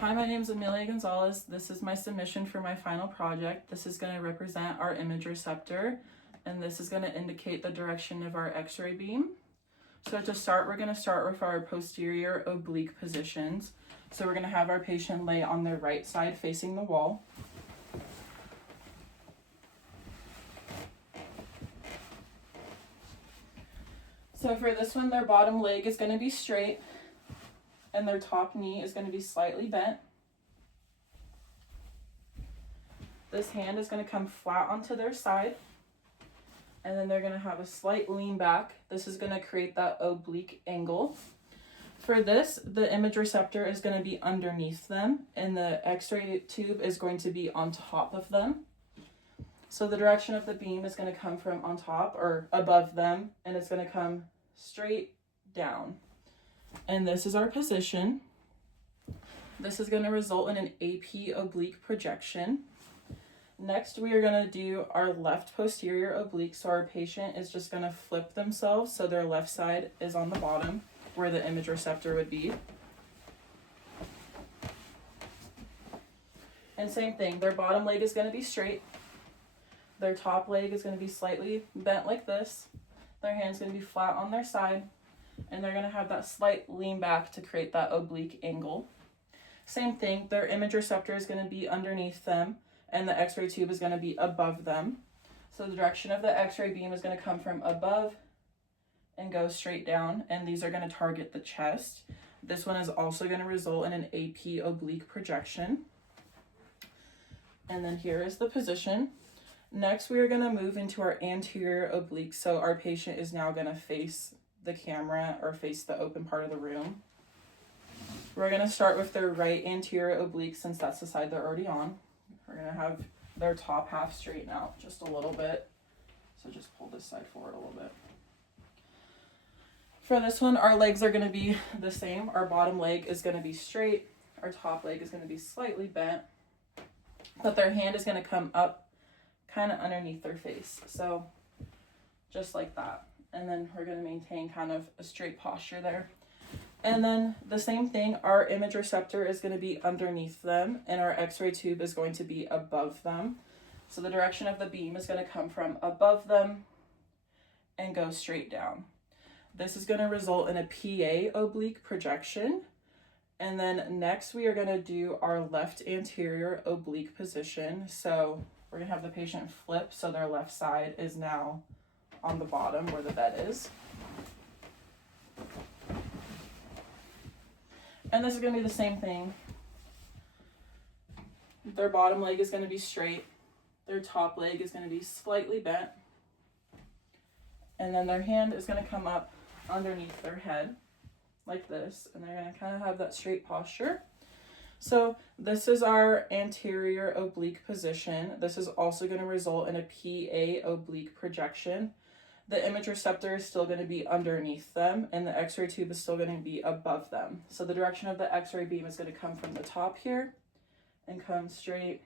Hi, my name is Amelia Gonzalez. This is my submission for my final project. This is going to represent our image receptor, and this is going to indicate the direction of our X-ray beam. So to start, we're going to start with our posterior oblique positions. So we're going to have our patient lay on their right side facing the wall. So for this one, their bottom leg is going to be straight and their top knee is going to be slightly bent. This hand is going to come flat onto their side, and then they're going to have a slight lean back. This is going to create that oblique angle. For this, the image receptor is going to be underneath them, and the X-ray tube is going to be on top of them. So the direction of the beam is going to come from on top or above them, and it's going to come straight down. And this is our position. This is going to result in an AP oblique projection. Next, we are going to do our left posterior oblique. So our patient is just going to flip themselves so their left side is on the bottom where the image receptor would be. And same thing, their bottom leg is going to be straight. Their top leg is going to be slightly bent like this. Their hand's going to be flat on their side. And they're going to have that slight lean back to create that oblique angle. Same thing, their image receptor is going to be underneath them, and the X-ray tube is going to be above them. So the direction of the X-ray beam is going to come from above and go straight down, and these are going to target the chest. This one is also going to result in an AP oblique projection. And then here is the position. Next, we are going to move into our anterior oblique. So our patient is now going to face the camera or face the open part of the room. We're going to start with their right anterior oblique since that's the side they're already on. We're going to have their top half straighten out just a little bit. So just pull this side forward a little bit. For this one, our legs are going to be the same. Our bottom leg is going to be straight. Our top leg is going to be slightly bent. But their hand is going to come up kind of underneath their face. So just like that. And then we're going to maintain kind of a straight posture there. And then the same thing, our image receptor is going to be underneath them, and our X-ray tube is going to be above them. So the direction of the beam is going to come from above them and go straight down. This is going to result in a PA oblique projection. And then next we are going to do our left anterior oblique position. So we're going to have the patient flip so their left side is now on the bottom where the bed is. And this is going to be the same thing. Their bottom leg is going to be straight. Their top leg is going to be slightly bent. And then their hand is going to come up underneath their head like this. And they're going to kind of have that straight posture. So this is our anterior oblique position. This is also going to result in a PA oblique projection. The image receptor is still going to be underneath them, and the X-ray tube is still going to be above them. So the direction of the X-ray beam is going to come from the top here and come straight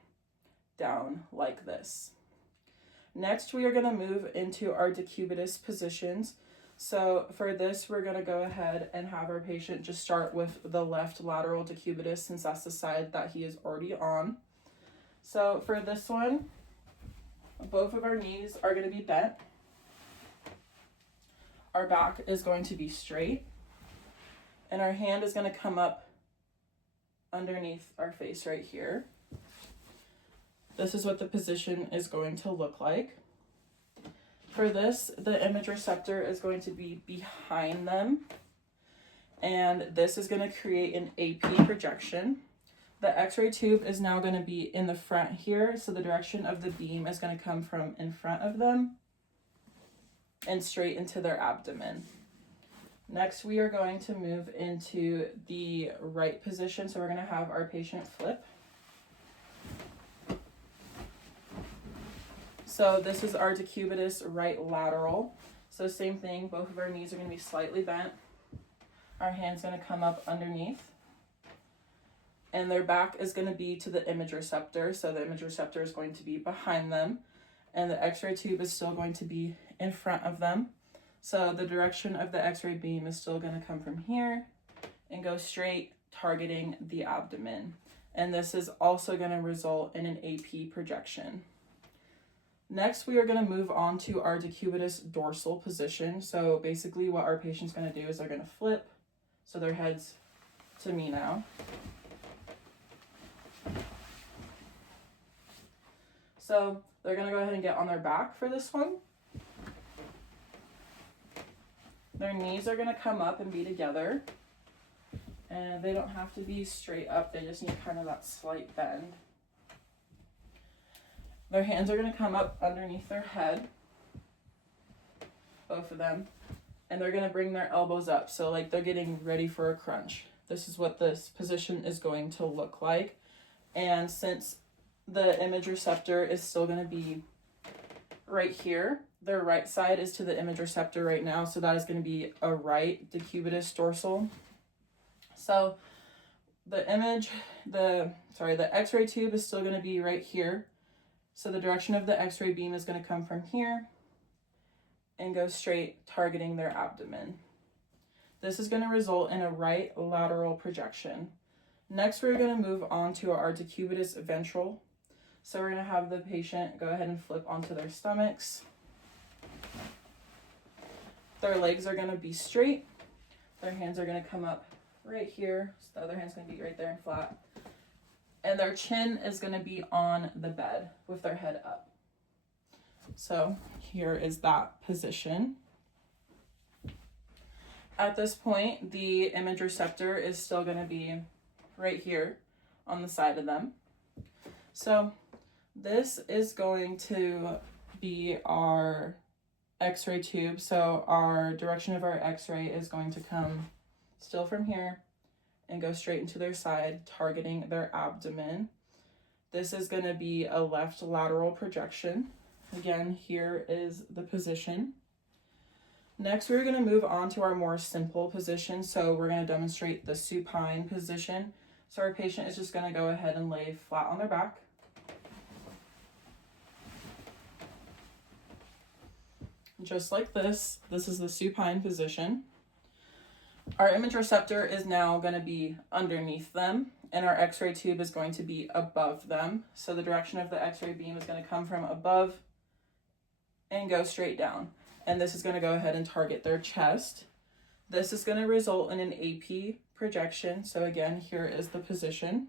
down like this. Next, we are going to move into our decubitus positions. So for this, we're going to go ahead and have our patient just start with the left lateral decubitus since that's the side that he is already on. So for this one, both of our knees are going to be bent. Our back is going to be straight, and our hand is going to come up underneath our face right here. This is what the position is going to look like. For this, the image receptor is going to be behind them, and this is going to create an AP projection. The X-ray tube is now going to be in the front here, so the direction of the beam is going to come from in front of them and straight into their abdomen. Next, we are going to move into the right position. So we're going to have our patient flip. So this is our decubitus right lateral. So same thing, both of our knees are going to be slightly bent. Our hand's going to come up underneath. And their back is going to be to the image receptor. So the image receptor is going to be behind them. And the X-ray tube is still going to be in front of them. So the direction of the X-ray beam is still going to come from here and go straight targeting the abdomen. And this is also going to result in an AP projection. Next, we are going to move on to our decubitus dorsal position. So basically what our patient's going to do is they're going to flip, so their head's to me now. So they're going to go ahead and get on their back for this one. Their knees are going to come up and be together. And they don't have to be straight up, they just need kind of that slight bend. Their hands are going to come up underneath their head, both of them, and they're going to bring their elbows up, so like they're getting ready for a crunch. This is what this position is going to look like. And since the image receptor is still going to be right here, their right side is to the image receptor right now, so that is going to be a right decubitus dorsal. So the x-ray tube is still going to be right here. So the direction of the x-ray beam is going to come from here and go straight, targeting their abdomen. This is going to result in a right lateral projection. Next, we're going to move on to our decubitus ventral. So we're going to have the patient go ahead and flip onto their stomachs. Their legs are going to be straight. Their hands are going to come up right here. So the other hand's going to be right there and flat. And their chin is going to be on the bed with their head up. So here is that position. At this point, the image receptor is still going to be right here on the side of them. So this is going to be our x-ray tube. So our direction of our x-ray is going to come still from here and go straight into their side, targeting their abdomen. This is going to be a left lateral projection. Again, here is the position. Next, we're going to move on to our more simple position. So we're going to demonstrate the supine position. So our patient is just going to go ahead and lay flat on their back. Just like this. This is the supine position. Our image receptor is now going to be underneath them, and our x-ray tube is going to be above them. So the direction of the x-ray beam is going to come from above and go straight down. And this is going to go ahead and target their chest. This is going to result in an AP projection. So again, here is the position.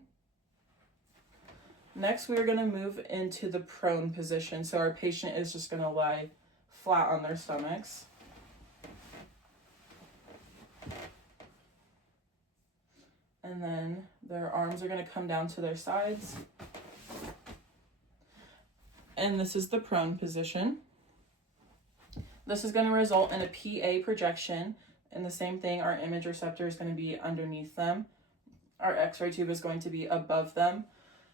Next, we are going to move into the prone position. So our patient is just going to lie flat on their stomachs. And then their arms are going to come down to their sides. And this is the prone position. This is going to result in a PA projection. And the same thing, our image receptor is going to be underneath them. Our x-ray tube is going to be above them.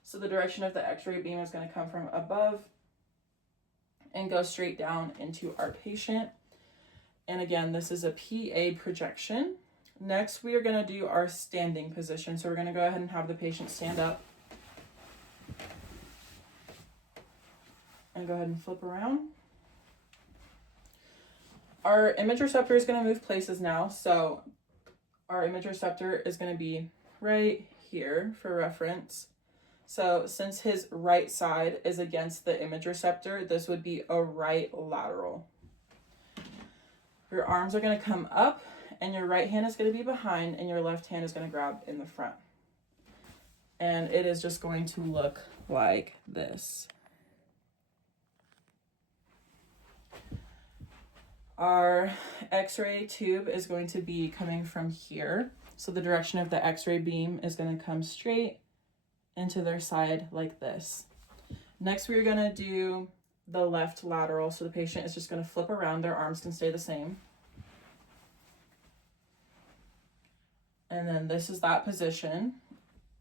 So the direction of the x-ray beam is going to come from above and go straight down into our patient. And again, this is a PA projection. Next, we are going to do our standing position. So we're going to go ahead and have the patient stand up. And go ahead and flip around. Our image receptor is going to move places now. So our image receptor is going to be right here for reference. So since his right side is against the image receptor, this would be a right lateral. Your arms are going to come up, and your right hand is going to be behind, and your left hand is going to grab in the front. And it is just going to look like this. Our x-ray tube is going to be coming from here. So the direction of the x-ray beam is going to come straight into their side like this. Next, we're going to do the left lateral. So the patient is just going to flip around. Their arms can stay the same. And then this is that position.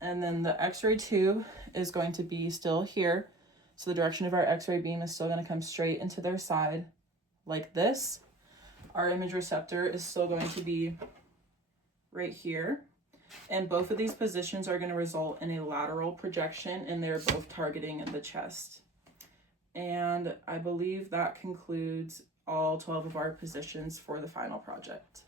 And then the x-ray tube is going to be still here. So the direction of our x-ray beam is still going to come straight into their side like this. Our image receptor is still going to be right here. And both of these positions are going to result in a lateral projection, and they're both targeting the chest. And I believe that concludes all 12 of our positions for the final project.